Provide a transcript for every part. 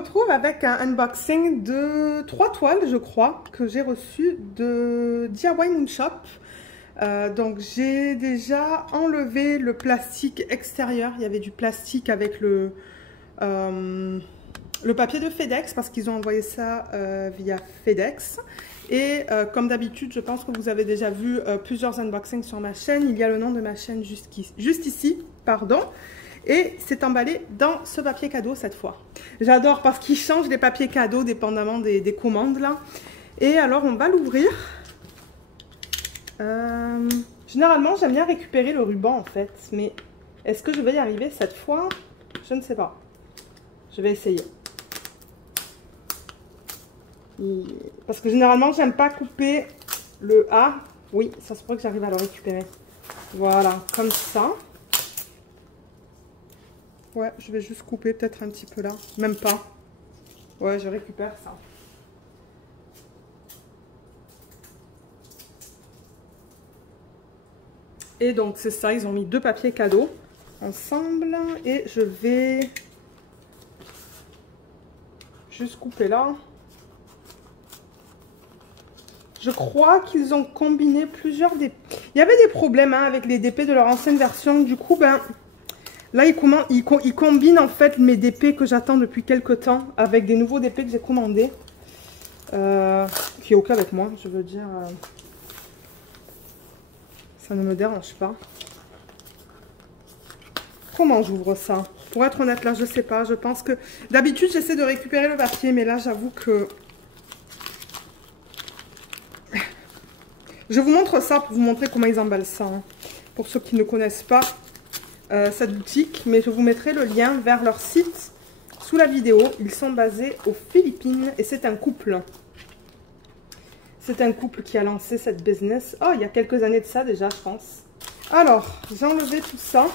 retrouve avec un unboxing de 3 toiles, je crois, que j'ai reçues de DIY Moon Shop. Donc j'ai déjà enlevé le plastique extérieur. Il y avait du plastique avec le papier de FedEx parce qu'ils ont envoyé ça via FedEx. Et comme d'habitude, je pense que vous avez déjà vu plusieurs unboxings sur ma chaîne. Il y a le nom de ma chaîne juste ici, pardon. Et c'est emballé dans ce papier cadeau cette fois. J'adore parce qu'ils changent les papiers cadeaux dépendamment des commandes là. Et alors on va l'ouvrir. Généralement j'aime bien récupérer le ruban en fait. Mais est-ce que je vais y arriver cette fois? Je ne sais pas. Je vais essayer. Parce que généralement j'aime pas couper le A. Oui, ça se pourrait que j'arrive à le récupérer. Voilà, comme ça. Ouais, je vais juste couper peut-être un petit peu là. Même pas. Ouais, je récupère ça. Et donc, c'est ça. Ils ont mis 2 papiers cadeaux ensemble. Et je vais juste couper là. Je crois qu'ils ont combiné plusieurs DP. Il y avait des problèmes hein, avec les DP de leur ancienne version. Du coup, ben... là, ils combinent en fait mes DP que j'attends depuis quelques temps avec des nouveaux DP que j'ai commandés. Qui est OK avec moi, je veux dire. Ça ne me dérange pas. Comment j'ouvre ça? Pour être honnête, là, je sais pas. Je pense que... d'habitude, j'essaie de récupérer le papier, mais là, j'avoue que... je vous montre ça pour vous montrer comment ils emballent ça. Hein. Pour ceux qui ne connaissent pas. Cette boutique, mais je vous mettrai le lien vers leur site sous la vidéo. Ils sont basés aux Philippines et c'est un couple. C'est un couple qui a lancé cette business. Oh, il y a quelques années de ça déjà, je pense. Alors, j'ai enlevé tout ça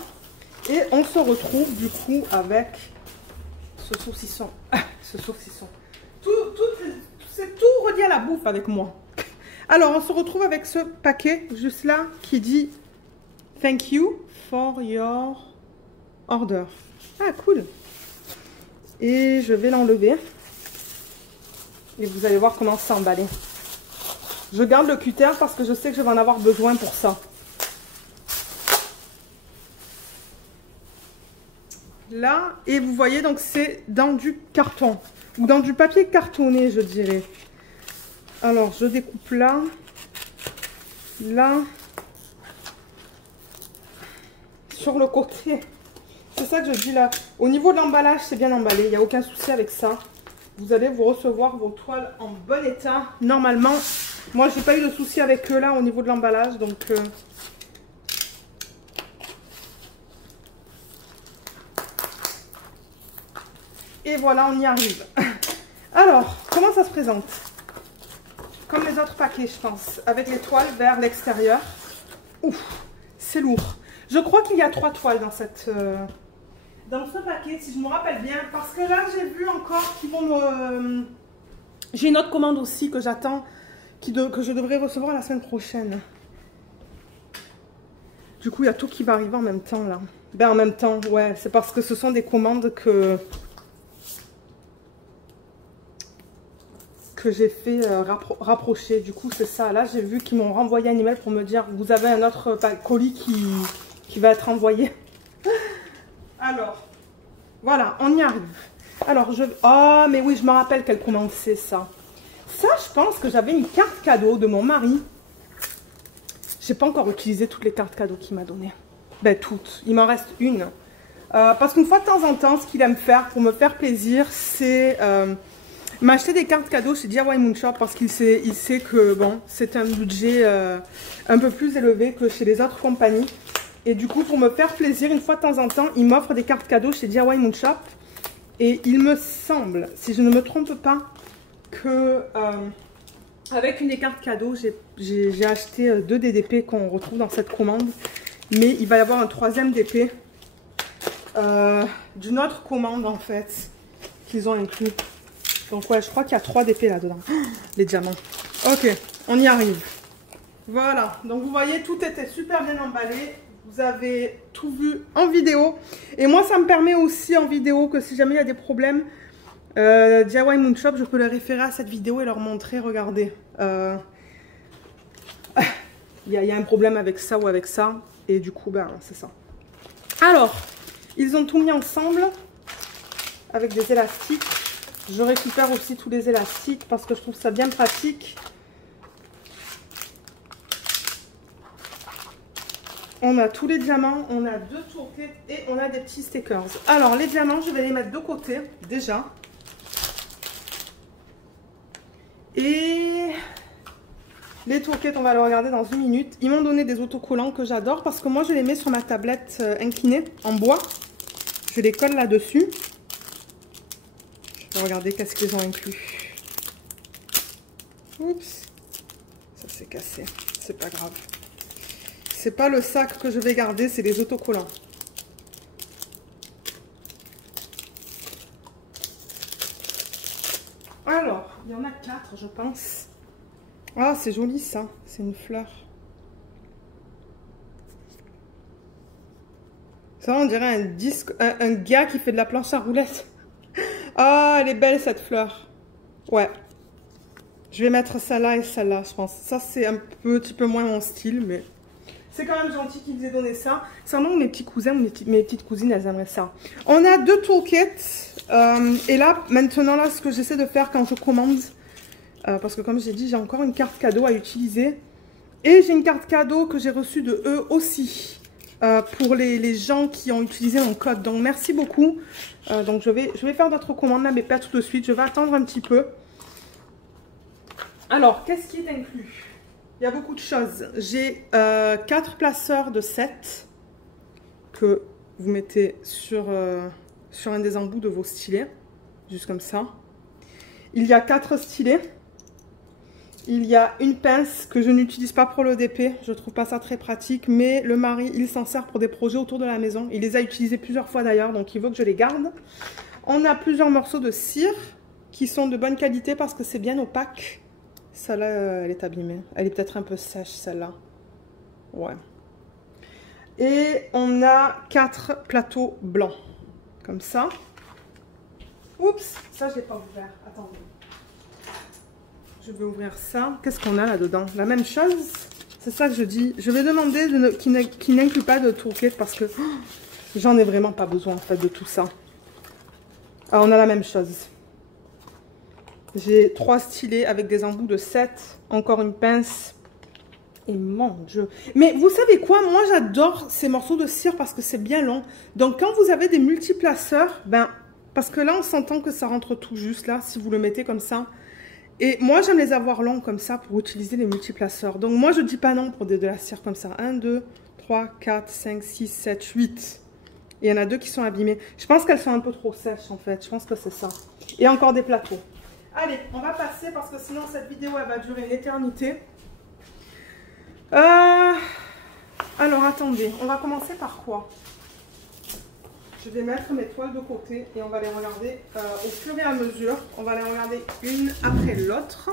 et on se retrouve du coup avec ce saucisson. Ce saucisson. C'est tout relié à la bouffe avec moi. Alors, on se retrouve avec ce paquet juste là qui dit Thank you for your order. Ah, cool. Et je vais l'enlever. Et vous allez voir comment c'est emballé. Je garde le cutter parce que je sais que je vais en avoir besoin pour ça. Là, et vous voyez, donc c'est dans du carton. Ou dans du papier cartonné, je dirais. Alors, je découpe là. Là. Sur le côté, c'est ça que je dis là. Au niveau de l'emballage, c'est bien emballé. Il n'y a aucun souci avec ça. Vous allez vous recevoir vos toiles en bon état. Normalement, moi, j'ai pas eu de souci avec eux là au niveau de l'emballage. Donc, et voilà, on y arrive. Alors, comment ça se présente? Comme les autres paquets, je pense. Avec les toiles vers l'extérieur. Ouf, c'est lourd. Je crois qu'il y a 3 toiles dans dans ce paquet, si je me rappelle bien. Parce que là, j'ai vu encore qu'ils vont me... j'ai une autre commande aussi que j'attends, que je devrais recevoir la semaine prochaine. Du coup, il y a tout qui va arriver en même temps, là. Ben, en même temps, ouais. C'est parce que ce sont des commandes que j'ai fait rapprocher. Du coup, c'est ça. Là, j'ai vu qu'ils m'ont renvoyé un email pour me dire, vous avez un autre colis qui va être envoyé. Alors, voilà, on y arrive. Alors, oh, mais oui, je me rappelle quelle commande c'est ça. Ça, je pense que j'avais une carte cadeau de mon mari. J'ai pas encore utilisé toutes les cartes cadeaux qu'il m'a données. Ben, toutes. Il m'en reste une. Parce qu'une fois de temps en temps, ce qu'il aime faire pour me faire plaisir, c'est m'acheter des cartes cadeaux chez DIY Moon Shop parce qu'il sait que, bon, c'est un budget un peu plus élevé que chez les autres compagnies. Et du coup, pour me faire plaisir, une fois de temps en temps, il m'offre des cartes cadeaux chez DIY Moon Shop. Et il me semble, si je ne me trompe pas, que avec une des cartes cadeaux, j'ai acheté 2 des DP qu'on retrouve dans cette commande. Mais il va y avoir un 3e DP d'une autre commande, en fait, qu'ils ont inclus. Donc ouais, je crois qu'il y a 3 DP là-dedans. Les diamants. Ok, on y arrive. Voilà, donc vous voyez, tout était super bien emballé. Vous avez tout vu en vidéo. Et moi, ça me permet aussi en vidéo que si jamais il y a des problèmes, DIY Moon Shop, je peux les référer à cette vidéo et leur montrer, regardez. Il y a un problème avec ça ou avec ça. Et du coup, ben, c'est ça. Alors, ils ont tout mis ensemble avec des élastiques. Je récupère aussi tous les élastiques parce que je trouve ça bien pratique. On a tous les diamants, on a 2 tourquettes et on a des petits stickers. Alors, les diamants, je vais les mettre de côté, déjà. Et les tourquettes, on va les regarder dans une minute. Ils m'ont donné des autocollants que j'adore parce que moi, je les mets sur ma tablette inclinée en bois. Je les colle là-dessus. Je vais regarder qu'est-ce qu'ils ont inclus. Oups, ça s'est cassé, c'est pas grave. C'est pas le sac que je vais garder, c'est les autocollants. Alors, il y en a 4, je pense. Ah, c'est joli ça, c'est une fleur. Ça, on dirait un disque, un gars qui fait de la planche à roulettes. Ah, elle est belle cette fleur. Ouais. Je vais mettre celle-là et celle-là, je pense. Ça, c'est un petit peu moins mon style, mais c'est quand même gentil qu'ils aient donné ça. Certainement, mes petits cousins ou mes petites cousines, elles aimeraient ça. On a 2 toolkits. Et là, maintenant, là, ce que j'essaie de faire quand je commande, parce que comme j'ai dit, j'ai encore une carte cadeau à utiliser. Et j'ai une carte cadeau que j'ai reçue de eux aussi. Pour les gens qui ont utilisé mon code. Donc, merci beaucoup. Donc, je vais faire d'autres commandes, là, mais pas tout de suite. Je vais attendre un petit peu. Alors, qu'est-ce qui est inclus? Il y a beaucoup de choses. J'ai 4 placeurs de 7 que vous mettez sur un des embouts de vos stylets. Juste comme ça. Il y a 4 stylets. Il y a une pince que je n'utilise pas pour l'EDP. Je ne trouve pas ça très pratique. Mais le mari, il s'en sert pour des projets autour de la maison. Il les a utilisés plusieurs fois d'ailleurs. Donc, il veut que je les garde. On a plusieurs morceaux de cire qui sont de bonne qualité parce que c'est bien opaque. Celle-là, elle est abîmée. Elle est peut-être un peu sèche, celle-là. Ouais. Et on a 4 plateaux blancs. Comme ça. Oups, ça, je ne l'ai pas ouvert. Attendez. Je vais ouvrir ça. Qu'est-ce qu'on a là-dedans? La même chose. C'est ça que je dis. Je vais demander qu'il n'inclut pas de tourquet parce que j'en ai vraiment pas besoin, en fait, de tout ça. Alors, on a la même chose. J'ai 3 stylets avec des embouts de 7. Encore une pince. Et mon Dieu. Mais vous savez quoi? Moi, j'adore ces morceaux de cire parce que c'est bien long. Donc, quand vous avez des multiplaceurs, ben, parce que là, on s'entend que ça rentre tout juste, là, si vous le mettez comme ça. Et moi, j'aime les avoir longs comme ça pour utiliser les multiplaceurs. Donc, moi, je dis pas non pour de la cire comme ça. 1, 2, 3, 4, 5, 6, 7, 8. Et il y en a 2 qui sont abîmées. Je pense qu'elles sont un peu trop sèches, en fait. Je pense que c'est ça. Et encore des plateaux. Allez, on va passer parce que sinon cette vidéo elle va durer une éternité. Alors attendez, on va commencer par quoi? Je vais mettre mes toiles de côté et on va les regarder au fur et à mesure. On va les regarder une après l'autre.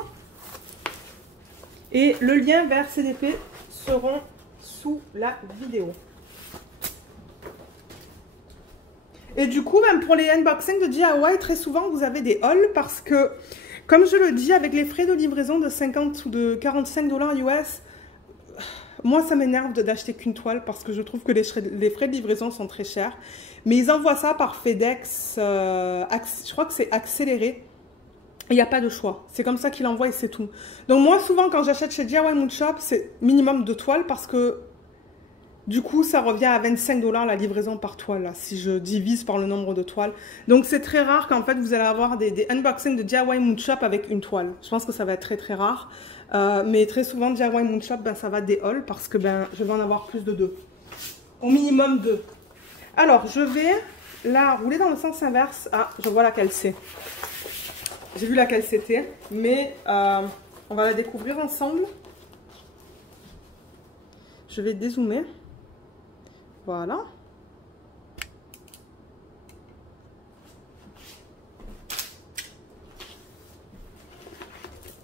Et le lien vers CDP seront sous la vidéo. Et du coup, même pour les unboxings de DIY, très souvent, vous avez des hauls parce que, comme je le dis, avec les frais de livraison de 50 ou de 45 $ US, moi, ça m'énerve d'acheter qu'une toile parce que je trouve que les frais de livraison sont très chers. Mais ils envoient ça par FedEx, je crois que c'est accéléré. Il n'y a pas de choix. C'est comme ça qu'ils l'envoient et c'est tout. Donc moi, souvent, quand j'achète chez DIY Moon Shop, c'est minimum 2 toiles parce que du coup, ça revient à 25 $ la livraison par toile, là, si je divise par le nombre de toiles. Donc, c'est très rare qu'en fait, vous allez avoir des unboxings de DIY Moon Shop avec une toile. Je pense que ça va être très, très rare. Mais très souvent, DIY Moon Shop, ben, ça va des hauls parce que ben, je vais en avoir plus de 2. Au minimum 2. Alors, je vais la rouler dans le sens inverse. Ah, je vois laquelle c'est. J'ai vu laquelle c'était. Mais on va la découvrir ensemble. Je vais dézoomer. Voilà.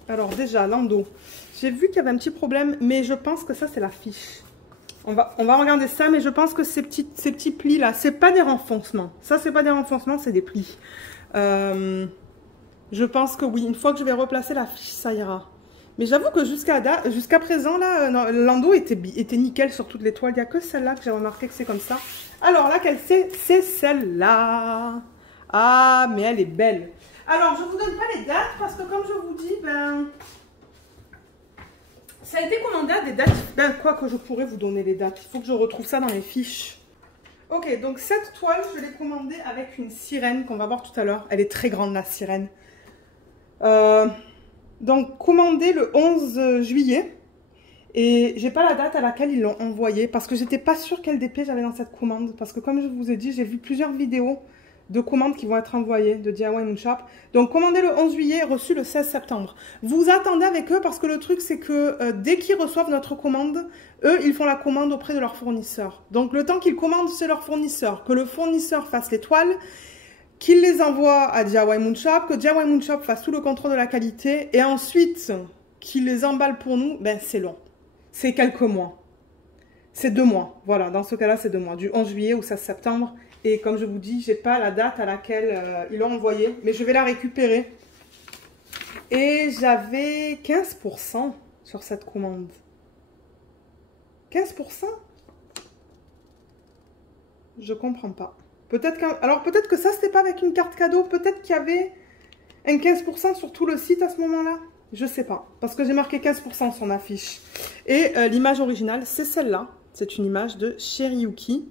Alors déjà, l'endos. J'ai vu qu'il y avait un petit problème, mais je pense que ça, c'est la fiche. On va regarder ça, mais je pense que ces petits plis-là, c'est pas des renfoncements. Ça, c'est pas des renfoncements, c'est des plis. Je pense que oui, une fois que je vais replacer la fiche, ça ira. Mais j'avoue que jusqu'à présent, là, l'endos était nickel sur toutes les toiles. Il n'y a que celle-là que j'ai remarqué que c'est comme ça. Alors, laquelle c'est celle-là. Ah, mais elle est belle. Alors, je ne vous donne pas les dates parce que comme je vous dis, ben... Ça a été commandé à des dates. Ben, quoi que je pourrais vous donner les dates. Il faut que je retrouve ça dans les fiches. Ok, donc cette toile, je l'ai commandée avec une sirène qu'on va voir tout à l'heure. Elle est très grande, la sirène. Donc, commandée le 11 juillet. Et j'ai pas la date à laquelle ils l'ont envoyé parce que j'étais pas sûre quel DP j'avais dans cette commande. Parce que comme je vous ai dit, j'ai vu plusieurs vidéos de commandes qui vont être envoyées de DIY Moonshop. Donc, commandé le 11 juillet, reçu le 16 septembre. Vous attendez avec eux parce que le truc, c'est que dès qu'ils reçoivent notre commande, eux, ils font la commande auprès de leur fournisseur. Donc, le temps qu'ils commandent chez leur fournisseur, que le fournisseur fasse les toiles, qu'il les envoie à DIY Moonshop, que DIY Moonshop fasse tout le contrôle de la qualité, et ensuite qu'il les emballe pour nous, ben c'est long. C'est quelques mois. C'est 2 mois. Voilà, dans ce cas-là, c'est 2 mois. Du 11 juillet au 16 septembre. Et comme je vous dis, j'ai pas la date à laquelle ils l'ont envoyé, mais je vais la récupérer. Et j'avais 15% sur cette commande. 15%? Je comprends pas. Alors peut-être que ça, c'était pas avec une carte cadeau. Peut-être qu'il y avait un 15% sur tout le site à ce moment-là. Je sais pas. Parce que j'ai marqué 15% sur ma fiche. Et l'image originale, c'est celle-là. C'est une image de Cherryuki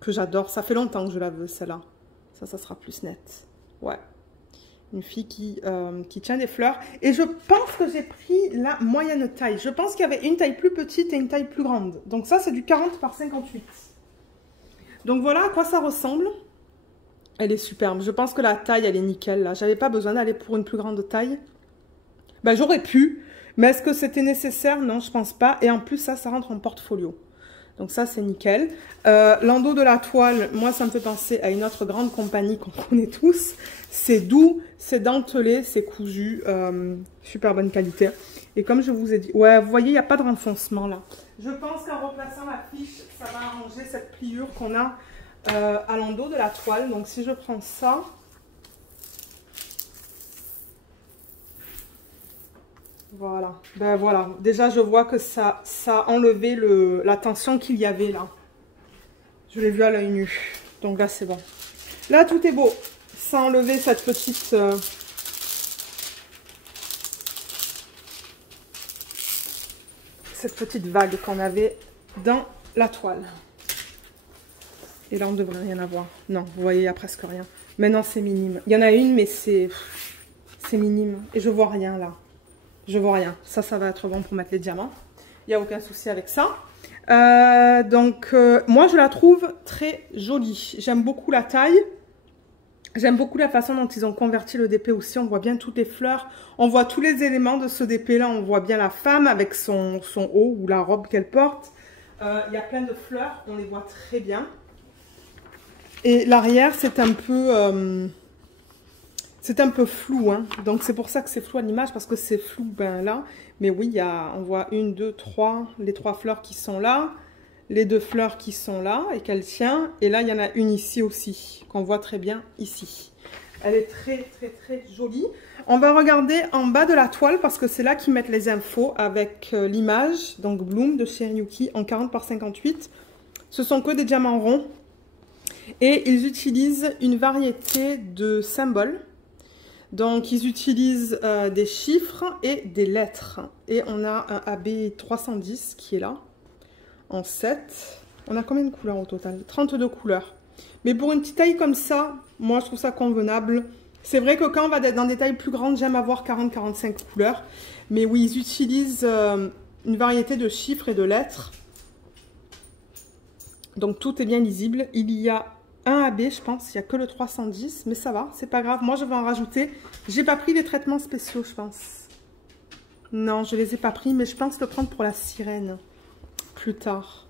que j'adore. Ça fait longtemps que je la veux, celle-là. Ça sera plus net. Ouais. Une fille qui tient des fleurs. Et je pense que j'ai pris la moyenne taille. Je pense qu'il y avait une taille plus petite et une taille plus grande. Donc ça, c'est du 40 par 58. Donc voilà à quoi ça ressemble. Elle est superbe. Je pense que la taille, elle est nickel. Là, j'avais pas besoin d'aller pour une plus grande taille. Ben, j'aurais pu. Mais est-ce que c'était nécessaire? Non, je pense pas. Et en plus, ça rentre en portfolio. Donc ça, c'est nickel. L'endos de la toile, moi, ça me fait penser à une autre grande compagnie qu'on connaît tous. C'est doux, c'est dentelé, c'est cousu. Super bonne qualité. Et comme je vous ai dit, ouais, vous voyez, il n'y a pas de renfoncement là. Je pense qu'en replaçant la fiche, ça va arranger cette pliure qu'on a à l'endos de la toile. Donc si je prends ça, voilà, ben voilà, déjà je vois que ça a enlevé la tension qu'il y avait là. Je l'ai vu à l'œil nu, donc là c'est bon. Là tout est beau, ça a enlevé cette petite... cette petite vague qu'on avait dans la toile. Et là, on ne devrait rien avoir. Non, vous voyez, il n'y a presque rien. Maintenant, c'est minime. Il y en a une, mais c'est minime. Et je vois rien, là. Je vois rien. Ça va être bon pour mettre les diamants. Il n'y a aucun souci avec ça. Moi, je la trouve très jolie. J'aime beaucoup la taille. J'aime beaucoup la façon dont ils ont converti le DP aussi. On voit bien toutes les fleurs. On voit tous les éléments de ce DP-là. On voit bien la femme avec son haut ou la robe qu'elle porte. Il y a plein de fleurs. On les voit très bien. Et l'arrière, c'est un peu flou. Hein. Donc, c'est pour ça que c'est flou à l'image. Parce que c'est flou ben, là. Mais oui, on voit 1, 2, 3. Les 3 fleurs qui sont là. Les 2 fleurs qui sont là et qu'elle tient. Et là, il y en a une ici aussi, qu'on voit très bien ici. Elle est très, très, très jolie. On va regarder en bas de la toile parce que c'est là qu'ils mettent les infos avec l'image. Donc, Bloom de Cherryuki en 40 par 58. Ce sont que des diamants ronds. Et ils utilisent une variété de symboles. Donc, ils utilisent des chiffres et des lettres. Et on a un AB 310 qui est là. En 7. On a combien de couleurs au total? 32 couleurs. Mais pour une petite taille comme ça, moi je trouve ça convenable. C'est vrai que quand on va dans des tailles plus grandes, j'aime avoir 40-45 couleurs. Mais oui, ils utilisent une variété de chiffres et de lettres. Donc tout est bien lisible. Il y a un AB, je pense. Il n'y a que le 310. Mais ça va, c'est pas grave. Moi je vais en rajouter. J'ai pas pris les traitements spéciaux, je pense. Non, je les ai pas pris. Mais je pense le prendre pour la sirène. Plus tard.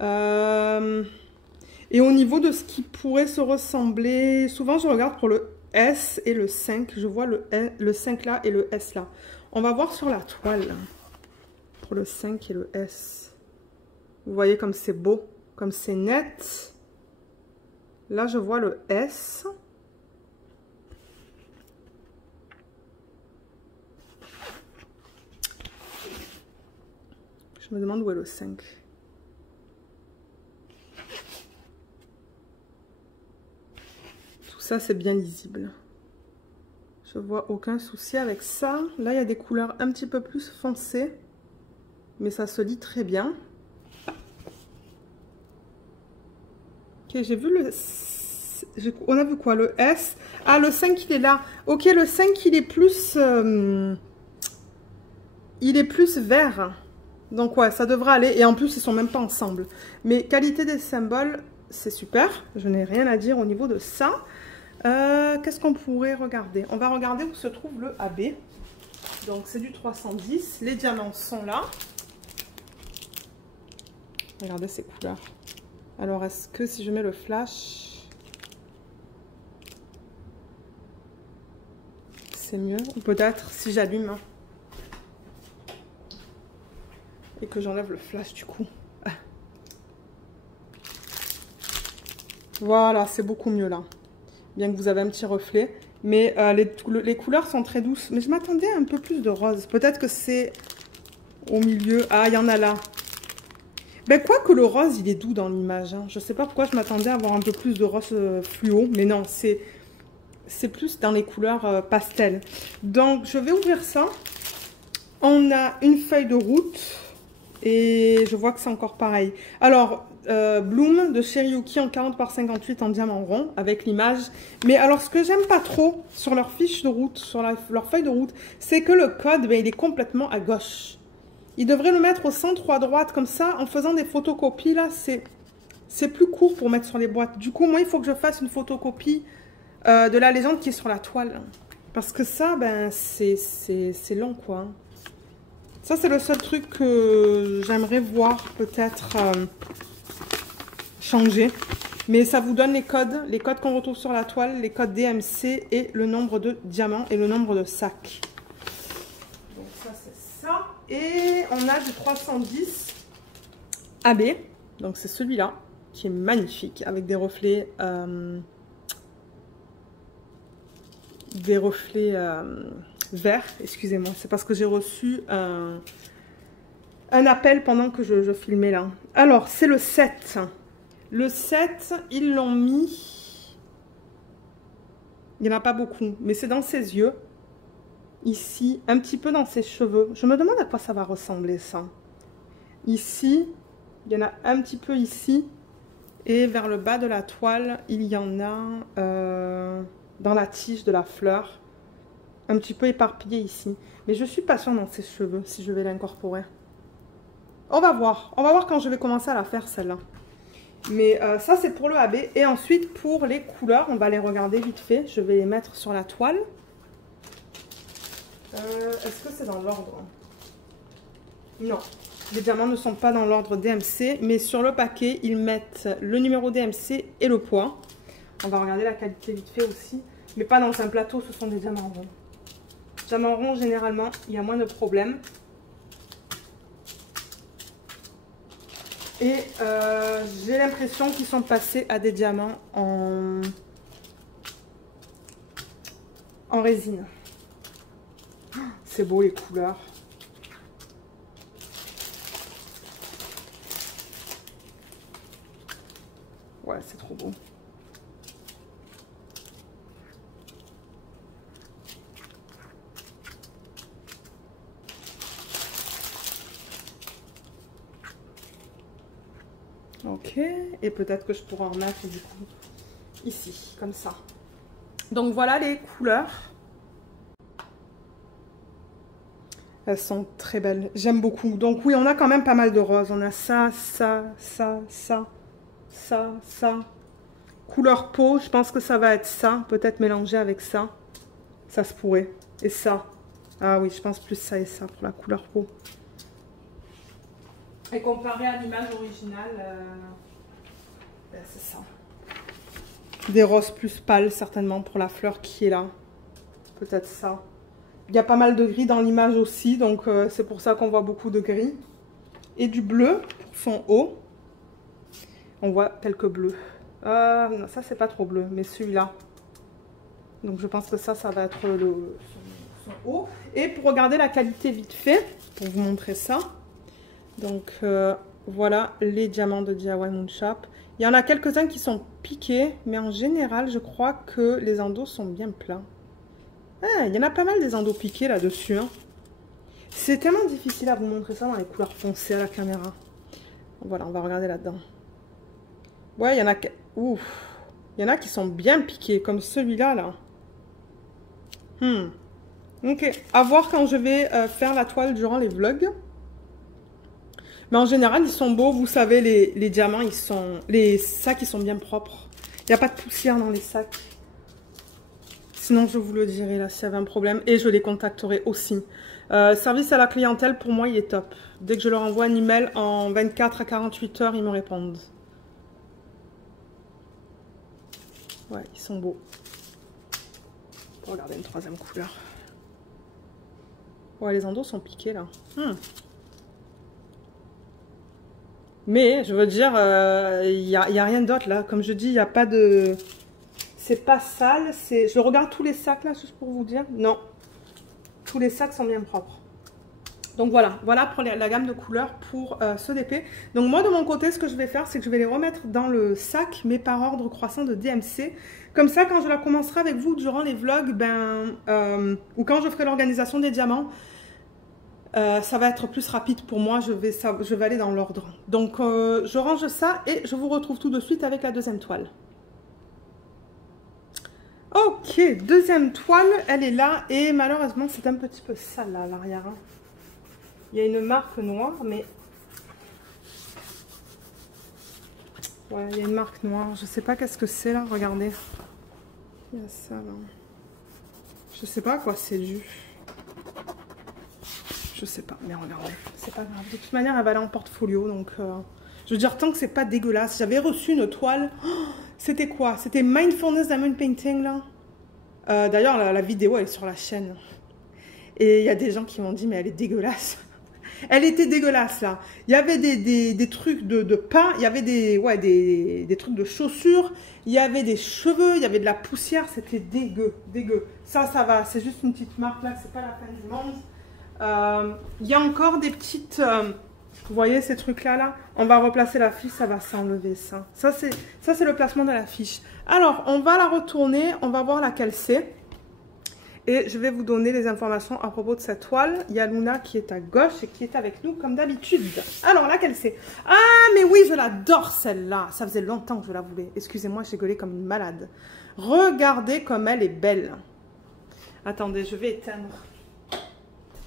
Et au niveau de ce qui pourrait se ressembler, souvent je regarde pour le S et le 5. Je vois le 5 là et le S là. On va voir sur la toile. Pour le 5 et le S. Vous voyez comme c'est beau, comme c'est net. Là je vois le S. Je me demande où est le 5. Tout ça, c'est bien lisible. Je vois aucun souci avec ça. Là, il y a des couleurs un petit peu plus foncées. Mais ça se lit très bien. Ok, j'ai vu le... On a vu quoi? Le S. Ah, le 5, il est là. Ok, le 5, il est plus... il est plus vert. Donc, ouais, ça devrait aller. Et en plus, ils sont même pas ensemble. Mais qualité des symboles, c'est super. Je n'ai rien à dire au niveau de ça. Qu'est-ce qu'on pourrait regarder? On va regarder où se trouve le AB. Donc, c'est du 310. Les diamants sont là. Regardez ces couleurs. Alors, est-ce que si je mets le flash, c'est mieux? Ou peut-être si j'allume et que j'enlève le flash du coup. Voilà, c'est beaucoup mieux là. Bien que vous avez un petit reflet. Mais les couleurs sont très douces. Mais je m'attendais à un peu plus de rose. Peut-être que c'est au milieu. Ah, il y en a là. Ben, quoi que le rose, il est doux dans l'image. Hein. Je sais pas pourquoi je m'attendais à avoir un peu plus de rose fluo. Mais non, c'est plus dans les couleurs pastel. Donc, je vais ouvrir ça. On a une feuille de route. Et je vois que c'est encore pareil. Alors, Bloom de Cherry Yuki en 40 par 58 en diamant rond avec l'image. Mais alors, ce que j'aime pas trop sur leur fiche de route, sur leur feuille de route, c'est que le code, ben, il est complètement à gauche. Ils devraient le mettre au centre ou à droite, comme ça, en faisant des photocopies, là, c'est plus court pour mettre sur les boîtes. Du coup, moi, il faut que je fasse une photocopie de la légende qui est sur la toile. Parce que ça, ben, c'est long, quoi. Ça, c'est le seul truc que j'aimerais voir, peut-être, changer. Mais ça vous donne les codes qu'on retrouve sur la toile, les codes DMC et le nombre de diamants et le nombre de sacs. Donc, ça, c'est ça. Et on a du 310 AB, donc c'est celui-là, qui est magnifique, avec des reflets verts, excusez-moi, c'est parce que j'ai reçu un appel pendant que je filmais là. Alors, c'est le 7. Le 7, ils l'ont mis, il n'y en a pas beaucoup, mais c'est dans ses yeux. Ici, un petit peu dans ses cheveux. Je me demande à quoi ça va ressembler, ça. Ici, il y en a un petit peu ici. Et vers le bas de la toile, il y en a dans la tige de la fleur. Un petit peu éparpillé ici. Mais je ne suis pas sûre dans ses cheveux, si je vais l'incorporer. On va voir. On va voir quand je vais commencer à la faire, celle-là. Mais ça, c'est pour le AB. Et ensuite, pour les couleurs, on va les regarder vite fait. Je vais les mettre sur la toile. Est-ce que c'est dans l'ordre? Non, les diamants ne sont pas dans l'ordre DMC, mais sur le paquet, ils mettent le numéro DMC et le poids. On va regarder la qualité vite fait aussi, mais pas dans un plateau, ce sont des diamants ronds. Diamants ronds, généralement, il y a moins de problèmes. Et j'ai l'impression qu'ils sont passés à des diamants en résine. C'est beau les couleurs. Ouais, c'est trop beau. Ok, et peut-être que je pourrais en mettre du coup ici, comme ça. Donc voilà les couleurs. Elles sont très belles. J'aime beaucoup. Donc oui, on a quand même pas mal de roses. On a ça, ça, ça, ça, ça, ça. Couleur peau, je pense que ça va être ça. Peut-être mélangé avec ça. Ça se pourrait. Et ça. Ah oui, je pense plus ça et ça pour la couleur peau. Et comparé à l'image originale, ben c'est ça. Des roses plus pâles certainement pour la fleur qui est là. Peut-être ça. Il y a pas mal de gris dans l'image aussi, donc c'est pour ça qu'on voit beaucoup de gris. Et du bleu pour son haut. On voit quelques bleus. Non, ça c'est pas trop bleu, mais celui-là. Donc je pense que ça va être son haut. Et pour regarder la qualité vite fait, pour vous montrer ça, Donc voilà les diamants de DIY Moon Shop. Il y en a quelques-uns qui sont piqués, mais en général, je crois que les endos sont bien plats. Ah, il y en a pas mal des endos piqués là-dessus. Hein. C'est tellement difficile à vous montrer ça dans les couleurs foncées à la caméra. Voilà, on va regarder là-dedans. Ouais, il y en a... Ouf. Il y en a qui sont bien piqués, comme celui-là, là. Ok, à voir quand je vais faire la toile durant les vlogs. Mais en général, ils sont beaux. Vous savez, les diamants, ils sont... Les sacs, ils sont bien propres. Il n'y a pas de poussière dans les sacs. Sinon, je vous le dirai, là, s'il y avait un problème. Et je les contacterai aussi. Service à la clientèle, pour moi, il est top. Dès que je leur envoie un email, en 24 à 48 heures, ils me répondent. Ouais, ils sont beaux. On va regarder une troisième couleur. Ouais, les endos sont piqués, là. Mais, je veux dire, il n'y a rien d'autre, là. Comme je dis, il n'y a pas de... C'est pas sale. Je regarde tous les sacs, là, juste pour vous dire. Non. Tous les sacs sont bien propres. Donc voilà, voilà pour la gamme de couleurs pour ce DP. Donc moi de mon côté, ce que je vais faire, c'est que je vais les remettre dans le sac, mais par ordre croissant de DMC. Comme ça, quand je la commencerai avec vous durant les vlogs, ou quand je ferai l'organisation des diamants, ça va être plus rapide pour moi, je vais aller dans l'ordre. Donc je range ça et je vous retrouve tout de suite avec la deuxième toile. Ok, deuxième toile, elle est là et malheureusement c'est un petit peu sale là à l'arrière. Hein. Il y a une marque noire, mais... Ouais, il y a une marque noire. Je sais pas qu'est-ce que c'est là, regardez. Il y a ça là. Je sais pas à quoi c'est dû. Je sais pas, mais regardez. C'est pas grave. De toute manière, elle va aller en portfolio, donc... Je veux dire, tant que c'est pas dégueulasse. J'avais reçu une toile. Oh, c'était quoi? C'était Mindfulness Diamond Painting, là. D'ailleurs, la vidéo, elle est sur la chaîne. Et il y a des gens qui m'ont dit, mais elle est dégueulasse. Elle était dégueulasse, là. Il y avait des trucs de pain, il y avait des trucs de chaussures, il y avait des cheveux, il y avait de la poussière. C'était dégueu, dégueu. Ça va. C'est juste une petite marque, là. C'est pas la fin du monde. Il y a encore des petites... vous voyez ces trucs-là, là? On va replacer la fiche, ça va s'enlever, ça. Ça, c'est le placement de la fiche. Alors, on va la retourner, on va voir laquelle c'est. Et je vais vous donner les informations à propos de cette toile. Il y a Luna qui est à gauche et qui est avec nous comme d'habitude. Alors, laquelle c'est? Ah, mais oui, je l'adore celle-là. Ça faisait longtemps que je la voulais. Excusez-moi, j'ai gueulé comme une malade. Regardez comme elle est belle. Attendez, je vais éteindre.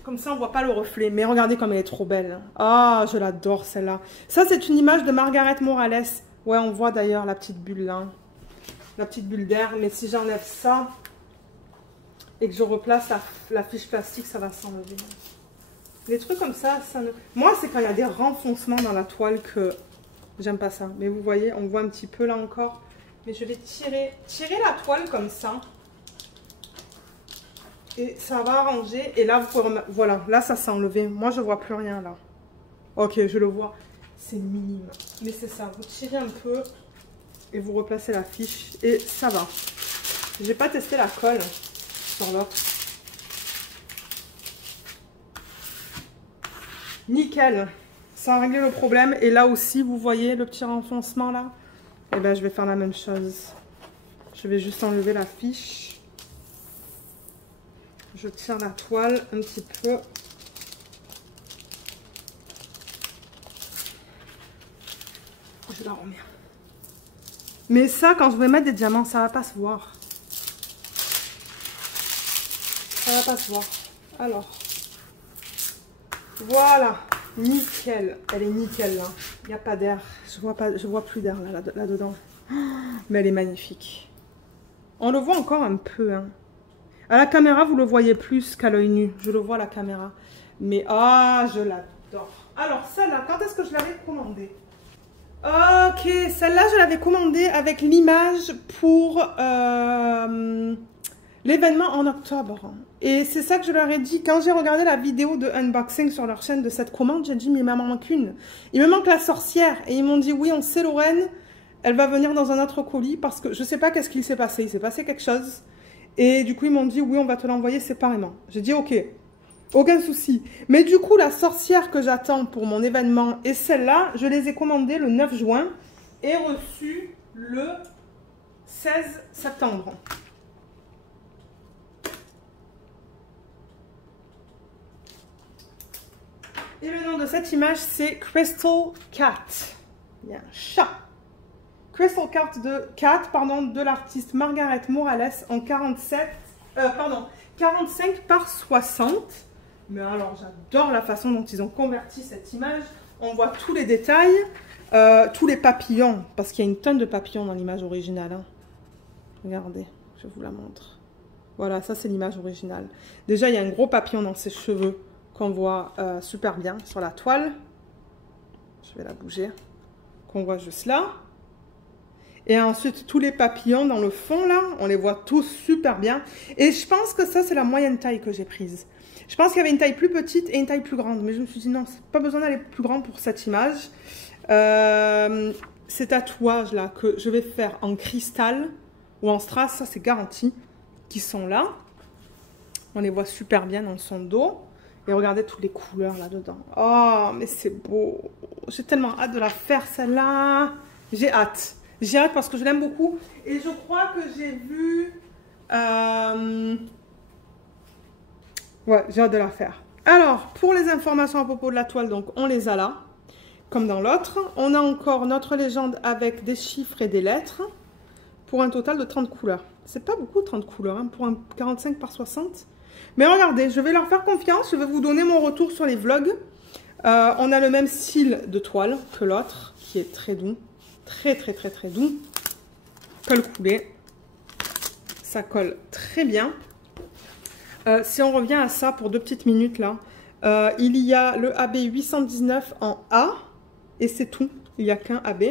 Comme ça, on ne voit pas le reflet. Mais regardez comme elle est trop belle. Ah, je l'adore celle-là. Ça, c'est une image de Margaret Morales. Ouais, on voit d'ailleurs la petite bulle là. La petite bulle d'air. Mais si j'enlève ça... et que je replace la fiche plastique, ça va s'enlever. Les trucs comme ça, moi, c'est quand il y a des renfoncements dans la toile que j'aime pas ça. Mais vous voyez, on voit un petit peu là encore. Mais je vais tirer la toile comme ça. Et ça va arranger. Et là, vous pouvez remettre... Voilà, là, ça s'est enlevé. Moi, je vois plus rien là. Ok, je le vois. C'est minime. Mais c'est ça. Vous tirez un peu et vous replacez la fiche. Et ça va. J'ai pas testé la colle sur l'autre. Nickel. Ça a réglé le problème. Et là aussi, vous voyez le petit renfoncement là? Et ben, je vais faire la même chose. Je vais juste enlever la fiche. Je tire la toile un petit peu. Je la remets. Mais ça, quand je vais mettre des diamants, ça va pas se voir. Ça va pas se voir. Alors. Voilà. Nickel. Elle est nickel là. Il n'y a pas d'air. Je vois plus d'air là-dedans. Mais elle est magnifique. On le voit encore un peu. Hein. À la caméra, vous le voyez plus qu'à l'œil nu. Je le vois à la caméra. Mais ah, je l'adore. Alors, celle-là, quand est-ce que je l'avais commandée? Ok, celle-là, je l'avais commandée avec l'image pour l'événement en octobre. Et c'est ça que je leur ai dit. Quand j'ai regardé la vidéo de unboxing sur leur chaîne de cette commande, j'ai dit, mais il m'en manque une. Il me manque la sorcière. Et ils m'ont dit, oui, on sait, Lorraine, elle va venir dans un autre colis parce que je ne sais pas qu'est-ce qu'il s'est passé. Il s'est passé quelque chose. Et du coup, ils m'ont dit, oui, on va te l'envoyer séparément. J'ai dit, ok. Aucun souci. Mais du coup, la sorcière que j'attends pour mon événement et celle-là, je les ai commandées le 9 juin et reçues le 16 septembre. Et le nom de cette image, c'est Crystal Cat. Il y a un chat. Crystal Cat de l'artiste Margaret Morales en 45 par 60. Mais alors, j'adore la façon dont ils ont converti cette image. On voit tous les détails, tous les papillons, parce qu'il y a une tonne de papillons dans l'image originale. Hein. Regardez, je vous la montre. Voilà, ça c'est l'image originale. Déjà, il y a un gros papillon dans ses cheveux qu'on voit super bien sur la toile. Je vais la bouger. Qu'on voit juste là. Et ensuite, tous les papillons dans le fond, là, on les voit tous super bien. Et je pense que ça, c'est la moyenne taille que j'ai prise. Je pense qu'il y avait une taille plus petite et une taille plus grande. Mais je me suis dit, non, c'est pas besoin d'aller plus grand pour cette image. Ces tatouages-là que je vais faire en cristal ou en strass, ça, c'est garanti, qui sont là. On les voit super bien dans son dos. Et regardez toutes les couleurs là-dedans. Oh, mais c'est beau. J'ai tellement hâte de la faire, celle-là. J'ai hâte. J'ai hâte parce que je l'aime beaucoup. Et je crois que j'ai vu... Ouais, j'ai hâte de la faire. Alors, pour les informations à propos de la toile, donc on les a là. Comme dans l'autre. On a encore notre légende avec des chiffres et des lettres. Pour un total de 30 couleurs. C'est pas beaucoup 30 couleurs, hein, pour un 45 par 60. Mais regardez, je vais leur faire confiance. Je vais vous donner mon retour sur les vlogs. On a le même style de toile que l'autre, qui est très doux. Très doux. Colle coulée. Ça colle très bien. Si on revient à ça pour 2 petites minutes là, il y a le AB 819 en A et c'est tout. Il n'y a qu'un AB.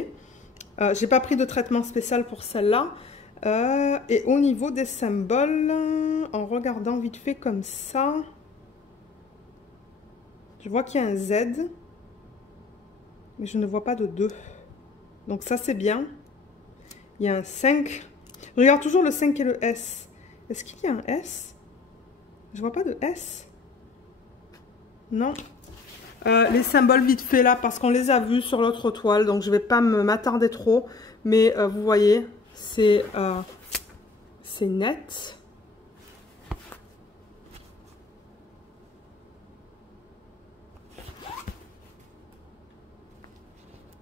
J'ai pas pris de traitement spécial pour celle-là. Et au niveau des symboles, en regardant vite fait comme ça, je vois qu'il y a un Z, mais je ne vois pas de 2. Donc ça c'est bien. Il y a un 5. Je regarde toujours le 5 et le S. Est-ce qu'il y a un S? Je vois pas de S. Non. Les symboles vite fait là, parce qu'on les a vus sur l'autre toile, donc je vais pas m'attarder trop. Mais vous voyez, c'est net.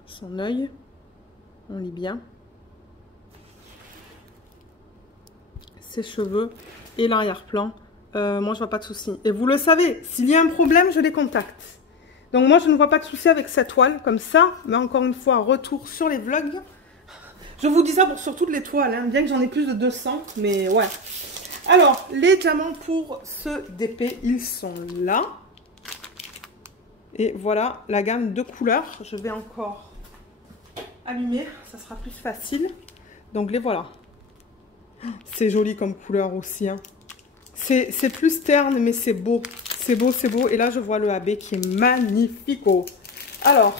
Son œil, on lit bien. Ses cheveux et l'arrière-plan. Moi, je vois pas de souci. Et vous le savez, s'il y a un problème, je les contacte. Donc moi, je ne vois pas de souci avec cette toile, comme ça. Mais encore une fois, retour sur les vlogs. Je vous dis ça pour sur toutes les toiles, hein, bien que j'en ai plus de 200, mais ouais. Alors, les diamants pour ce DP, ils sont là. Et voilà la gamme de couleurs. Je vais encore allumer, ça sera plus facile. Donc les voilà. C'est joli comme couleur aussi, hein. C'est plus terne, mais c'est beau. C'est beau, c'est beau. Et là, je vois le AB qui est magnifico. Alors,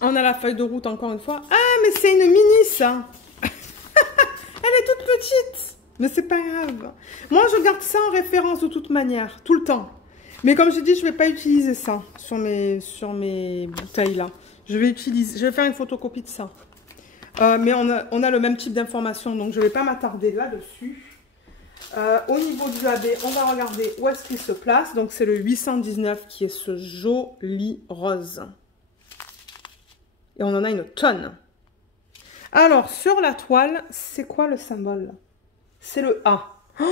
on a la feuille de route encore une fois. Ah, mais c'est une mini, ça. Elle est toute petite. Mais c'est pas grave. Moi, je garde ça en référence de toute manière, tout le temps. Mais comme je dis, je vais pas utiliser ça sur mes bouteilles là. Je vais faire une photocopie de ça. Mais on a le même type d'information, donc je vais pas m'attarder là-dessus. Au niveau du AB, on va regarder où est-ce qu'il se place. Donc c'est le 819 qui est ce joli rose. Et on en a une tonne. Alors, sur la toile, c'est quoi le symbole? C'est le A. Oh,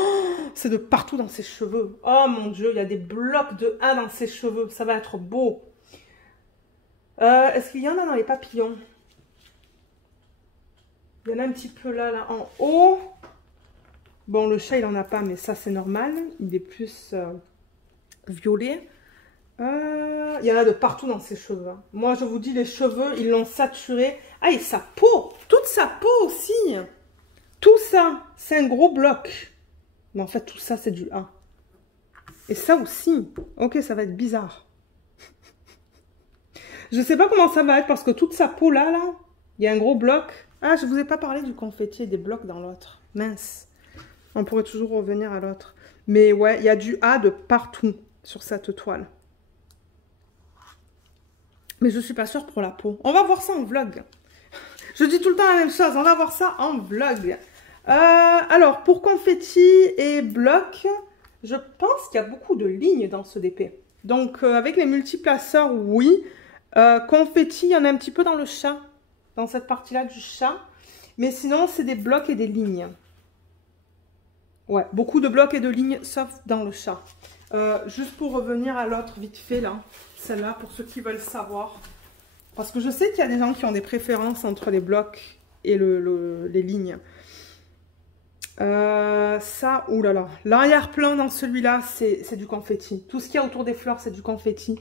c'est de partout dans ses cheveux. Oh mon Dieu, il y a des blocs de A dans ses cheveux. Ça va être beau. Est-ce qu'il y en a dans les papillons? Il y en a un petit peu là en haut. Bon, le chat, il n'en a pas, mais ça, c'est normal. Il est plus violet. Il y en a de partout dans ses cheveux. Hein. Moi, je vous dis, les cheveux, ils l'ont saturé. Ah, et sa peau, toute sa peau aussi. Tout ça, c'est un gros bloc. Mais en fait, tout ça, c'est du A. Et ça aussi. Ok, ça va être bizarre. Je sais pas comment ça va être parce que toute sa peau là, il y a un gros bloc. Ah, je vous ai pas parlé du confetti et des blocs dans l'autre. Mince. On pourrait toujours revenir à l'autre. Mais ouais, il y a du A de partout. sur cette toile. Mais je suis pas sûre pour la peau. On va voir ça en vlog. Je dis tout le temps la même chose. On va voir ça en vlog. Alors, pour confetti et bloc, je pense qu'il y a beaucoup de lignes dans ce DP. Donc, avec les multiplaceurs, oui. Confetti, il y en a un petit peu dans le chat. Dans cette partie-là du chat. Mais sinon, c'est des blocs et des lignes. Ouais, beaucoup de blocs et de lignes, sauf dans le chat. Juste pour revenir à l'autre vite fait, là. Celle-là, pour ceux qui veulent savoir. Parce que je sais qu'il y a des gens qui ont des préférences entre les blocs et les lignes. Ça, oulala. L'arrière-plan dans celui-là, c'est du confetti. Tout ce qu'il y a autour des fleurs, c'est du confetti.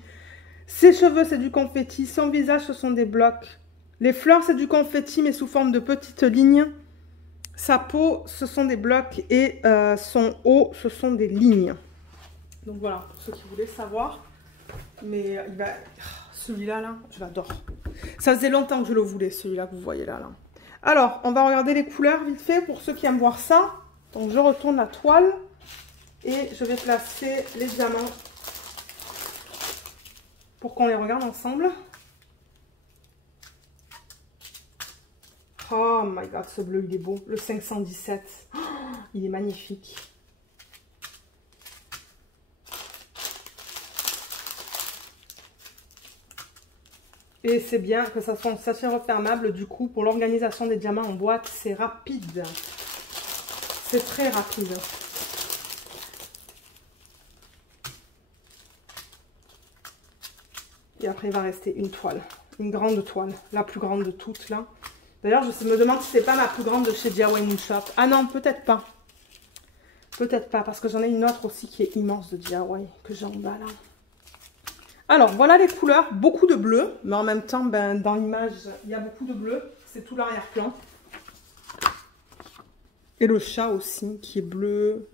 Ses cheveux, c'est du confetti. Son visage, ce sont des blocs. Les fleurs, c'est du confetti, mais sous forme de petites lignes. Sa peau, ce sont des blocs. Et son haut, ce sont des lignes. Donc voilà, pour ceux qui voulaient savoir. Mais il va... Celui-là, là, je l'adore. Ça faisait longtemps que je le voulais, celui-là que vous voyez là. Alors, on va regarder les couleurs vite fait pour ceux qui aiment voir ça. Donc, je retourne la toile et je vais placer les diamants pour qu'on les regarde ensemble. Oh my god, ce bleu, il est beau. Le 517. Oh, il est magnifique. Et c'est bien que ça soit un sachet refermable. Du coup, pour l'organisation des diamants en boîte, c'est rapide. C'est très rapide. Et après, il va rester une toile. Une grande toile. La plus grande de toutes, là. D'ailleurs, je me demande si c'est pas ma plus grande de chez DIY Moon Shop. Ah non, peut-être pas. Peut-être pas, parce que j'en ai une autre aussi qui est immense de DIY, que j'ai en bas, là. Alors, voilà les couleurs, beaucoup de bleu, mais en même temps, ben, dans l'image, il y a beaucoup de bleu, c'est tout l'arrière-plan. Et le chat aussi, qui est bleu,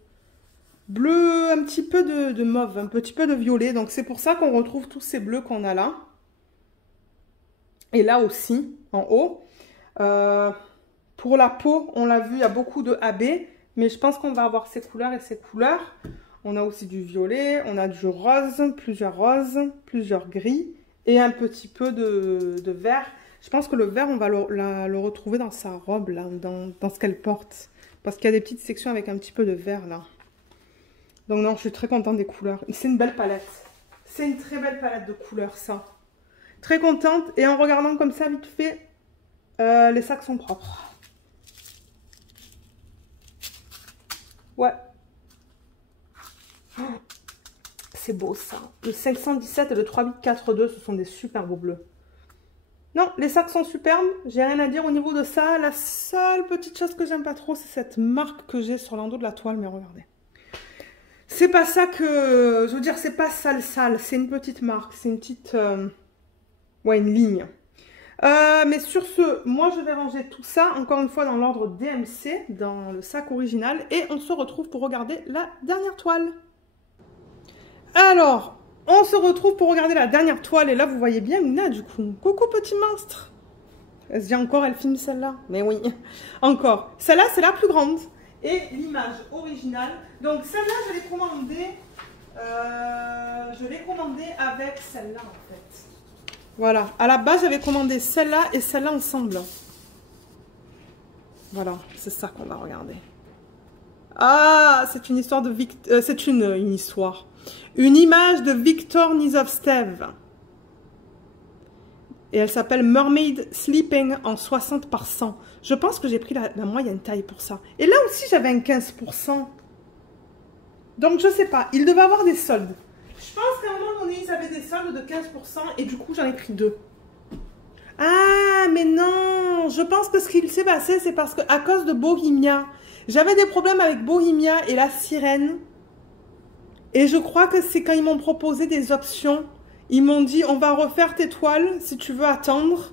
bleu, un petit peu de mauve, un petit peu de violet, donc c'est pour ça qu'on retrouve tous ces bleus qu'on a là. Et là aussi, en haut. Pour la peau, on l'a vu, il y a beaucoup de AB, mais je pense qu'on va avoir ces couleurs et ces couleurs. On a aussi du violet, on a du rose, plusieurs gris et un petit peu de vert. Je pense que le vert, on va le retrouver dans sa robe, là, dans ce qu'elle porte. Parce qu'il y a des petites sections avec un petit peu de vert, là. Donc non, je suis très contente des couleurs. C'est une belle palette. C'est une très belle palette de couleurs, ça. Très contente. Et en regardant comme ça, vite fait, les sacs sont propres. Ouais. C'est beau ça. Le 517 et le 3842, ce sont des super beaux bleus. Non, les sacs sont superbes. J'ai rien à dire au niveau de ça. La seule petite chose que j'aime pas trop, c'est cette marque que j'ai sur l'endos de la toile. Mais regardez. C'est pas ça que... Je veux dire, c'est pas sale. C'est une petite marque. C'est une petite... Ouais, une ligne. Mais sur ce, moi je vais ranger tout ça, encore une fois, dans l'ordre DMC, dans le sac original. Et on se retrouve pour regarder la dernière toile. Alors, on se retrouve pour regarder la dernière toile. Et là, vous voyez bien Luna, du coup. Coucou, petit monstre. Elle se dit encore, elle filme celle-là. Mais oui, encore. Celle-là, c'est la plus grande. Et l'image originale. Donc, celle-là, je l'ai commandée avec celle-là, en fait. Voilà. À la base, j'avais commandé celle-là et celle-là ensemble. Voilà, c'est ça qu'on va regarder. Ah, c'est une histoire de c'est une histoire. Une image de Victor Nizovstev. Et elle s'appelle Mermaid Sleeping en 60 par 100. Je pense que j'ai pris la moyenne taille pour ça. Et là aussi, j'avais un 15%. Donc, je sais pas. Il devait avoir des soldes. Je pense qu'à un moment donné, ils avaient des soldes de 15%. Et du coup, j'en ai pris 2. Ah, mais non. Je pense que ce qu'il s'est passé, c'est parce que à cause de Bohemia. J'avais des problèmes avec Bohemia et la sirène. Et je crois que c'est quand ils m'ont proposé des options. Ils m'ont dit, on va refaire tes toiles si tu veux attendre.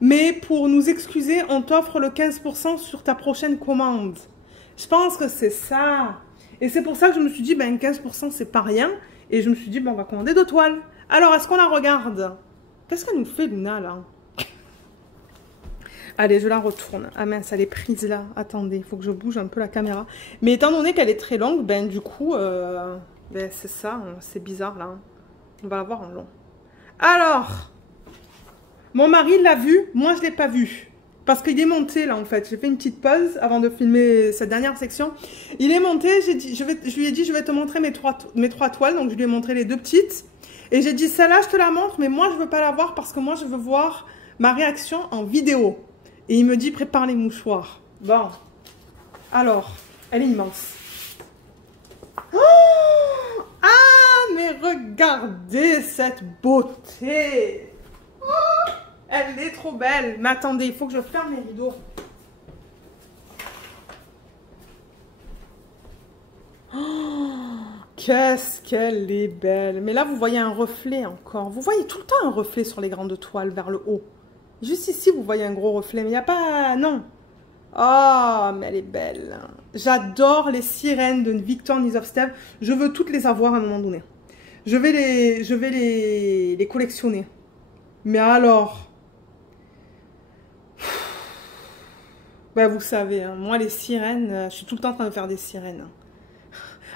Mais pour nous excuser, on t'offre le 15% sur ta prochaine commande. Je pense que c'est ça. Et c'est pour ça que je me suis dit, ben 15% c'est pas rien. Et je me suis dit, ben on va commander 2 toiles. Alors, est-ce qu'on la regarde? Qu'est-ce qu'elle nous fait, Luna, là? Allez, je la retourne. Ah mince, elle est prise là. Attendez, il faut que je bouge un peu la caméra. Mais étant donné qu'elle est très longue, ben du coup, Ben, c'est ça, c'est bizarre là. On va la voir en long. Alors, mon mari l'a vu, moi je ne l'ai pas vu. Parce qu'il est monté là en fait. J'ai fait une petite pause avant de filmer cette dernière section. Il est monté, je lui ai dit je vais te montrer mes trois toiles. Donc je lui ai montré les deux petites. Et j'ai dit celle-là je te la montre, mais moi je ne veux pas la voir parce que moi je veux voir ma réaction en vidéo. Et il me dit prépare les mouchoirs. Bon. Alors, elle est immense. Oh, ah, mais regardez cette beauté. Oh, elle est trop belle. Mais attendez, il faut que je ferme les rideaux. Oh, qu'est-ce qu'elle est belle. Mais là, vous voyez un reflet encore. Vous voyez tout le temps un reflet sur les grandes toiles vers le haut. Juste ici, vous voyez un gros reflet. Mais il n'y a pas... Non. Oh, mais elle est belle. J'adore les sirènes de Victor Nizov-Steve. Je veux toutes les avoir à un moment donné. Je vais les collectionner. Mais alors... Ben, vous savez, hein, moi les sirènes, je suis tout le temps en train de faire des sirènes.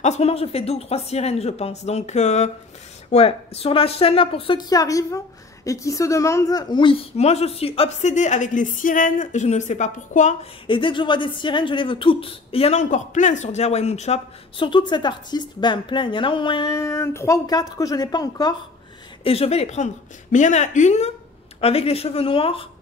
En ce moment, je fais 2 ou 3 sirènes, je pense. Donc, ouais, sur la chaîne, là, pour ceux qui arrivent et qui se demandent, oui, moi, je suis obsédée avec les sirènes. Je ne sais pas pourquoi. Et dès que je vois des sirènes, je les veux toutes. Et il y en a encore plein sur DIY Mood Shop. Surtout de cet artiste, ben, plein. Il y en a au moins 3 ou 4 que je n'ai pas encore. Et je vais les prendre. Mais il y en a une avec les cheveux noirs.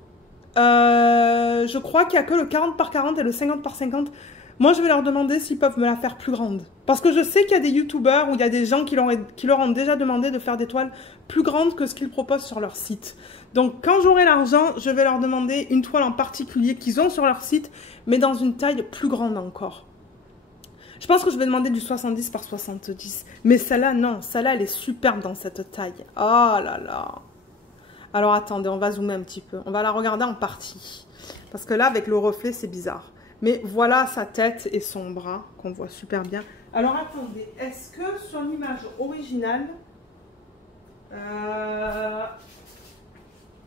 Je crois qu'il n'y a que le 40 par 40 et le 50 par 50. Moi, je vais leur demander s'ils peuvent me la faire plus grande. Parce que je sais qu'il y a des youtubeurs ou il y a des gens qui leur ont déjà demandé de faire des toiles plus grandes que ce qu'ils proposent sur leur site. Donc, quand j'aurai l'argent, je vais leur demander une toile en particulier qu'ils ont sur leur site, mais dans une taille plus grande encore. Je pense que je vais demander du 70 par 70. Mais celle-là, non. Celle-là, elle est superbe dans cette taille. Oh là là. Alors, attendez, on va zoomer un petit peu. On va la regarder en partie. Parce que là, avec le reflet, c'est bizarre. Mais voilà sa tête et son bras, qu'on voit super bien. Alors, attendez. Est-ce que sur l'image originale...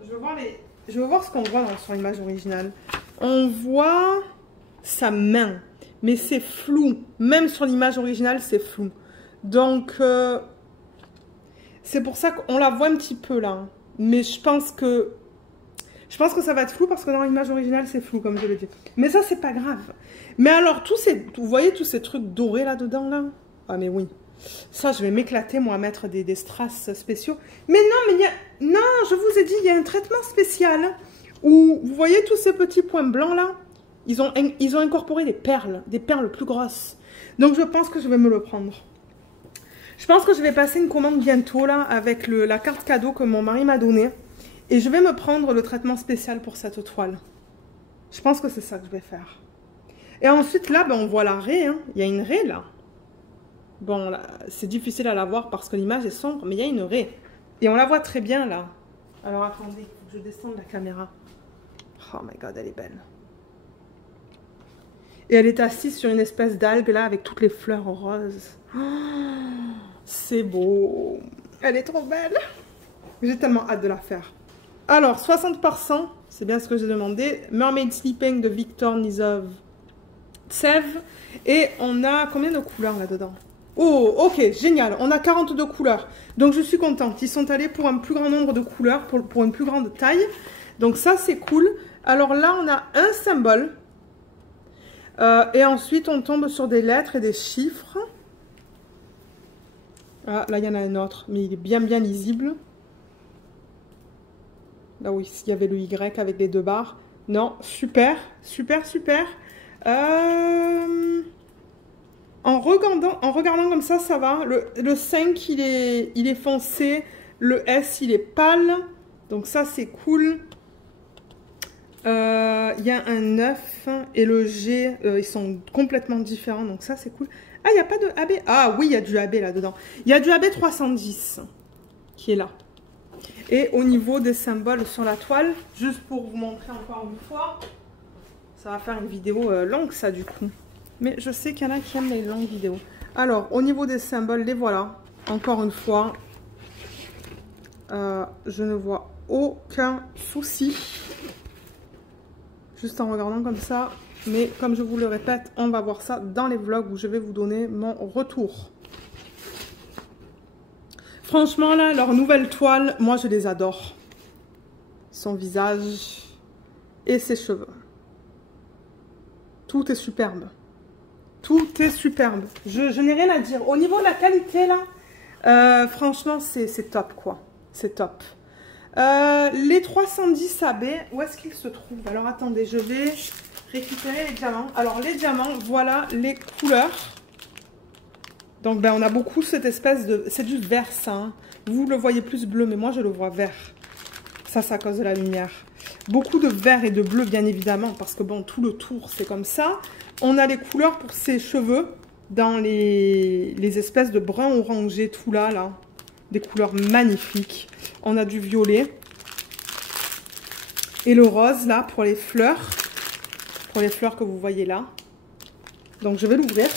Je veux voir ce qu'on voit sur l'image originale. On voit sa main. Mais c'est flou. Même sur l'image originale, c'est flou. Donc, c'est pour ça qu'on la voit un petit peu là. Mais je pense que ça va être flou parce que dans l'image originale, c'est flou, comme je le dis. Mais ça, c'est pas grave. Mais alors, vous voyez tous ces trucs dorés là-dedans, là? Ah, mais oui. Ça, je vais m'éclater, moi, à mettre des strass spéciaux. Mais non, mais il y a... Non, je vous ai dit, il y a un traitement spécial où, vous voyez tous ces petits points blancs, là? Ils ont incorporé des perles plus grosses. Donc, je pense que je vais me le prendre. Je pense que je vais passer une commande bientôt, là, avec la carte cadeau que mon mari m'a donnée. Et je vais me prendre le traitement spécial pour cette toile. Je pense que c'est ça que je vais faire. Et ensuite, là, ben, on voit la raie. Hein. Il y a une raie, là. Bon, c'est difficile à la voir parce que l'image est sombre, mais il y a une raie. Et on la voit très bien, là. Alors, attendez, je descends de la caméra. Oh my God, elle est belle. Et elle est assise sur une espèce d'algue, là, avec toutes les fleurs roses. Oh, c'est beau. Elle est trop belle. J'ai tellement hâte de la faire. Alors, 60 par 100, c'est bien ce que j'ai demandé. Mermaid Sleeping de Victor Nizov-Steve. Et on a combien de couleurs là-dedans? Oh, ok, génial. On a 42 couleurs. Donc, je suis contente. Ils sont allés pour un plus grand nombre de couleurs, pour une plus grande taille. Donc, ça, c'est cool. Alors là, on a un symbole. Et ensuite, on tombe sur des lettres et des chiffres. Ah, là, il y en a un autre, mais il est bien lisible. Là où il y avait le Y avec les 2 barres. Non, super. En regardant comme ça va. Le 5, il est foncé. Le S, il est pâle. Donc ça, c'est cool. Il y a un 9 et le G, ils sont complètement différents. Donc ça, c'est cool. Ah, il n'y a pas de AB. Ah oui, il y a du AB là-dedans. Il y a du AB 310 qui est là. Et au niveau des symboles sur la toile, juste pour vous montrer encore une fois, ça va faire une vidéo longue ça du coup. Mais je sais qu'il y en a qui aiment les longues vidéos. Alors, au niveau des symboles, les voilà. Encore une fois, je ne vois aucun souci. Juste en regardant comme ça. Mais comme je vous le répète, on va voir ça dans les vlogs où je vais vous donner mon retour. Franchement, là, leur nouvelle toile, moi, je les adore. Son visage et ses cheveux. Tout est superbe. Tout est superbe. Je n'ai rien à dire. Au niveau de la qualité, là, franchement, c'est top, quoi. C'est top. Les 310 AB, où est-ce qu'ils se trouvent? Alors, attendez, je vais récupérer les diamants. Alors, les diamants, voilà les couleurs. Donc, ben, on a beaucoup cette espèce de... C'est du vert, ça. Hein. Vous le voyez plus bleu, mais moi, je le vois vert. Ça, c'est à cause de la lumière. Beaucoup de vert et de bleu, bien évidemment, parce que, bon, tout le tour, c'est comme ça. On a les couleurs pour ses cheveux, dans les espèces de brun orangé, tout là, là. Des couleurs magnifiques. On a du violet. Et le rose, là, pour les fleurs. Pour les fleurs que vous voyez là. Donc, je vais l'ouvrir.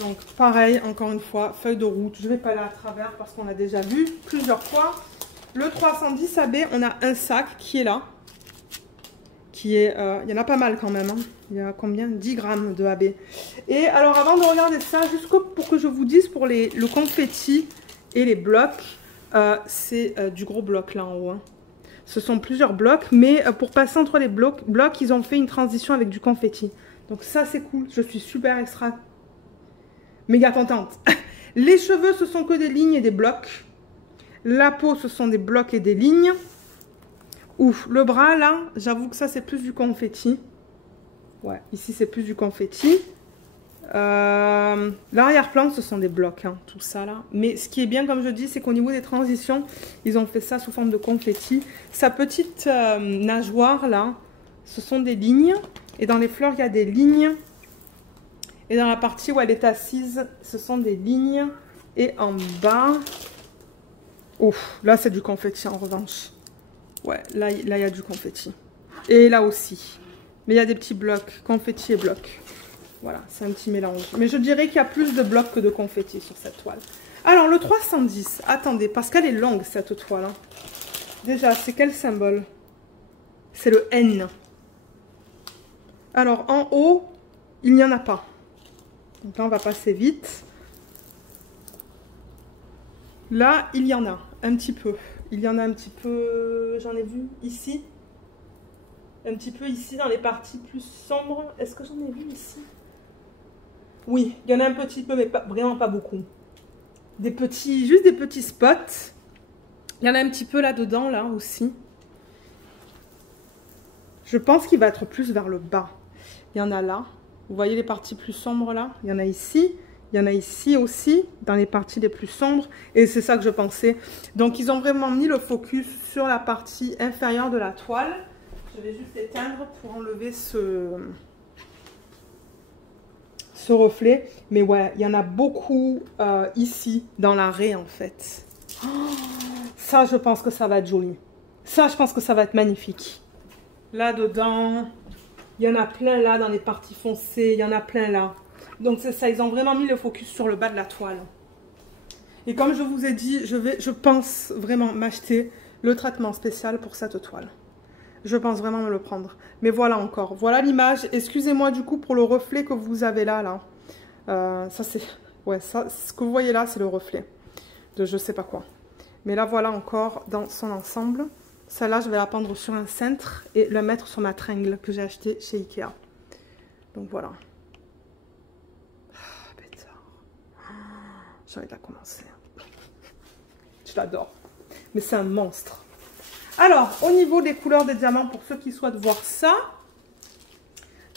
Donc pareil, encore une fois, feuille de route. Je ne vais pas aller à travers parce qu'on a déjà vu plusieurs fois. Le 310 AB, on a un sac qui est là. Qui est, il y en a pas mal quand même. Hein. Il y a combien? 10 grammes de AB. Et alors avant de regarder ça, juste pour que je vous dise pour le confetti et les blocs, c'est du gros bloc là en haut. Hein. Ce sont plusieurs blocs, mais pour passer entre les blocs, ils ont fait une transition avec du confetti. Donc ça c'est cool, je suis super méga contente. Les cheveux, ce sont que des lignes et des blocs. La peau, ce sont des blocs et des lignes. Ouf, le bras, là, j'avoue que ça, c'est plus du confetti. Ouais, ici, c'est plus du confetti. L'arrière-plan, ce sont des blocs, hein, tout ça, là. Mais ce qui est bien, comme je dis, c'est qu'au niveau des transitions, ils ont fait ça sous forme de confetti. Sa petite nageoire, là, ce sont des lignes. Et dans les fleurs, il y a des lignes. Et dans la partie où elle est assise, ce sont des lignes. Et en bas... Ouf, là c'est du confetti en revanche. Ouais, là il y a du confetti. Et là aussi. Mais il y a des petits blocs, confetti et blocs. Voilà, c'est un petit mélange. Mais je dirais qu'il y a plus de blocs que de confetti sur cette toile. Alors le 310, attendez, parce qu'elle est longue cette toile. Hein. Déjà, c'est quel symbole? C'est le N. Alors en haut, il n'y en a pas. Donc là, on va passer vite. Là, il y en a un petit peu. Il y en a un petit peu, j'en ai vu ici. Un petit peu ici, dans les parties plus sombres. Est-ce que j'en ai vu ici? Oui, il y en a un petit peu, mais pas, vraiment pas beaucoup. Des petits, juste des petits spots. Il y en a un petit peu là-dedans, là aussi. Je pense qu'il va être plus vers le bas. Il y en a là. Vous voyez les parties plus sombres là? Il y en a ici. Il y en a ici aussi, dans les parties les plus sombres. Et c'est ça que je pensais. Donc, ils ont vraiment mis le focus sur la partie inférieure de la toile. Je vais juste éteindre pour enlever ce reflet. Mais ouais, il y en a beaucoup ici, dans la raie en fait. Oh, ça, je pense que ça va être joli. Ça, je pense que ça va être magnifique. Là-dedans... Il y en a plein là dans les parties foncées, il y en a plein là. Donc c'est ça, ils ont vraiment mis le focus sur le bas de la toile. Et comme je vous ai dit, je pense vraiment m'acheter le traitement spécial pour cette toile. Je pense vraiment me le prendre. Mais voilà encore, voilà l'image. Excusez-moi du coup pour le reflet que vous avez là. Ça c'est, ouais, ça, ce que vous voyez là, c'est le reflet de je sais pas quoi. Mais là voilà encore dans son ensemble. Celle-là, je vais la pendre sur un cintre et la mettre sur ma tringle que j'ai achetée chez Ikea. Donc voilà. Ah, pétard. J'ai envie de la commencer. Je l'adore. Mais c'est un monstre. Alors, au niveau des couleurs des diamants, pour ceux qui souhaitent voir ça,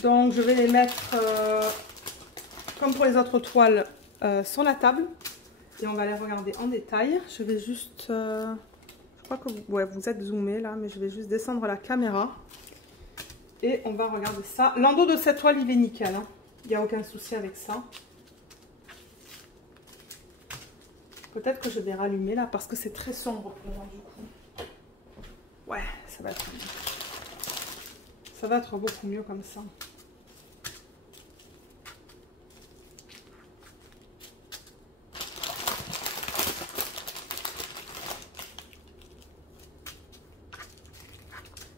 donc je vais les mettre, comme pour les autres toiles, sur la table. Et on va les regarder en détail. Je vais juste... Je crois que vous êtes zoomé là, mais je vais juste descendre la caméra et on va regarder ça. L'endos de cette toile, il est nickel. Hein. Il n'y a aucun souci avec ça. Peut-être que je vais rallumer là parce que c'est très sombre pour moi du coup. Ouais, ça va être beaucoup mieux comme ça.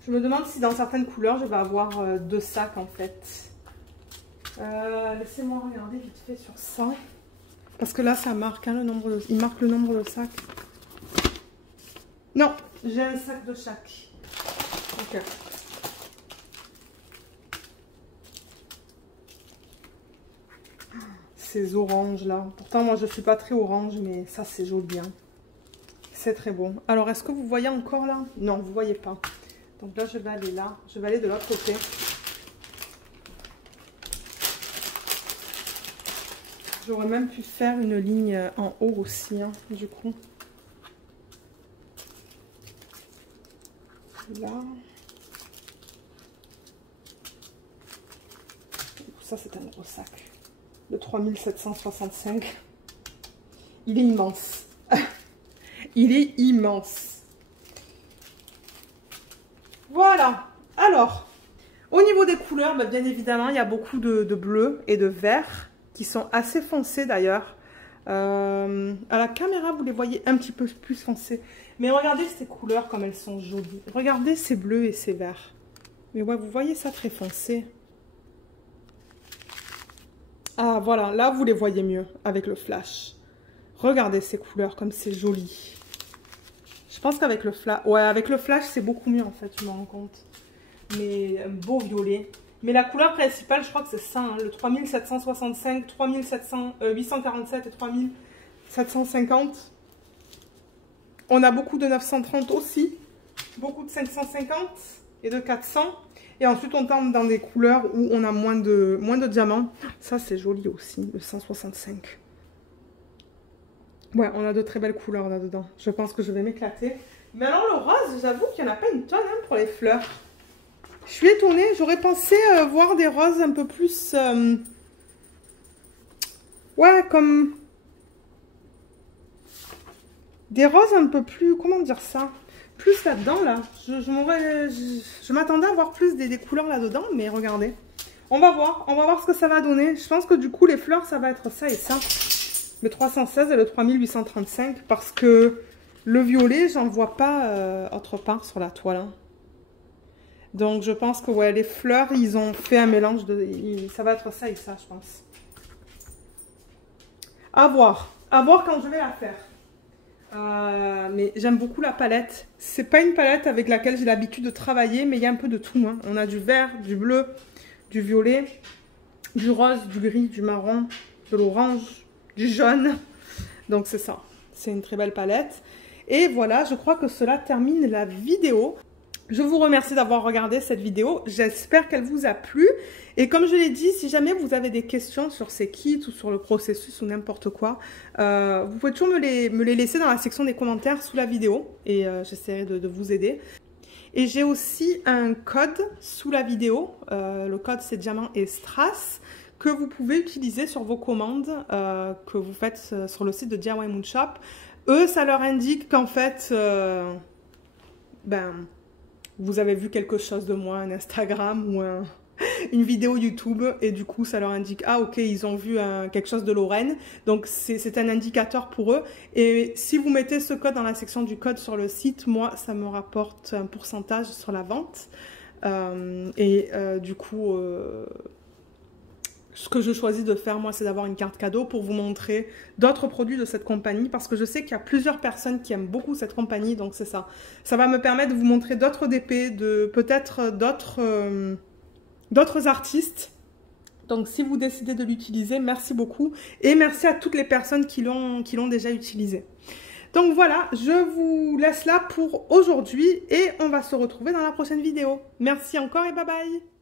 Je me demande si dans certaines couleurs, je vais avoir deux sacs en fait. Laissez-moi regarder vite fait sur ça. Parce que là, ça marque hein, le nombre de... Il marque le nombre de sacs. Non, j'ai un sac de chaque. Ok. Ces oranges là. Pourtant, moi, je suis pas très orange, mais ça, c'est joli. Hein. C'est très bon. Alors, est-ce que vous voyez encore là? Non, vous voyez pas. Donc là, je vais aller là. Je vais aller de l'autre côté. J'aurais même pu faire une ligne en haut aussi, hein, du coup. Là. Ça, c'est un gros sac. Le 3765. Il est immense. Il est immense. Voilà. Alors, au niveau des couleurs, bah, bien évidemment, il y a beaucoup de bleu et de vert qui sont assez foncés d'ailleurs. À la caméra, vous les voyez un petit peu plus foncés. Mais regardez ces couleurs comme elles sont jolies. Regardez ces bleus et ces verts. Mais ouais, vous voyez ça très foncé. Ah, voilà. Là, vous les voyez mieux avec le flash. Regardez ces couleurs comme c'est joli. Je pense qu'avec le flash... Ouais, avec le flash, c'est beaucoup mieux en fait, je me rends compte. Mais un beau violet. Mais la couleur principale, je crois que c'est ça, hein, le 3765, 847 et 3750. On a beaucoup de 930 aussi, beaucoup de 550 et de 400. Et ensuite, on tombe dans des couleurs où on a moins de diamants. Ça, c'est joli aussi, le 165. Ouais, on a de très belles couleurs là-dedans. Je pense que je vais m'éclater. Mais alors, le rose, j'avoue qu'il n'y en a pas une tonne hein, pour les fleurs. Je suis étonnée, j'aurais pensé voir des roses un peu plus... ouais, comme... Des roses un peu plus... Comment dire ça? Plus là-dedans, là. Je m'attendais à voir plus des couleurs là-dedans, mais regardez. On va voir ce que ça va donner. Je pense que du coup, les fleurs, ça va être ça et ça. Le 316 et le 3835, parce que le violet, j'en vois pas autre part sur la toile. Hein. Donc, je pense que ouais, les fleurs, ils ont fait un mélange de... Ça va être ça et ça, je pense. À voir quand je vais la faire. Mais j'aime beaucoup la palette. C'est pas une palette avec laquelle j'ai l'habitude de travailler, mais il y a un peu de tout. Hein. On a du vert, du bleu, du violet, du rose, du gris, du marron, de l'orange, du jaune. Donc, c'est ça. C'est une très belle palette. Et voilà, je crois que cela termine la vidéo. Je vous remercie d'avoir regardé cette vidéo. J'espère qu'elle vous a plu. Et comme je l'ai dit, si jamais vous avez des questions sur ces kits ou sur le processus ou n'importe quoi, vous pouvez toujours me les laisser dans la section des commentaires sous la vidéo. Et j'essaierai de vous aider. Et j'ai aussi un code sous la vidéo. Le code, c'est Diamant et Strass, que vous pouvez utiliser sur vos commandes que vous faites sur le site de DIY Moon Shop. Eux, ça leur indique qu'en fait, vous avez vu quelque chose de moi, un Instagram ou une vidéo YouTube, et du coup ça leur indique, ah ok, ils ont vu quelque chose de Lorraine, donc c'est un indicateur pour eux. Et si vous mettez ce code dans la section du code sur le site, moi ça me rapporte un pourcentage sur la vente. Du coup, ce que je choisis de faire, moi, c'est d'avoir une carte cadeau pour vous montrer d'autres produits de cette compagnie, parce que je sais qu'il y a plusieurs personnes qui aiment beaucoup cette compagnie, donc c'est ça. Ça va me permettre de vous montrer d'autres DP, de peut-être d'autres artistes. Donc, si vous décidez de l'utiliser, merci beaucoup. Et merci à toutes les personnes qui l'ont déjà utilisé. Donc voilà, je vous laisse là pour aujourd'hui et on va se retrouver dans la prochaine vidéo. Merci encore et bye bye!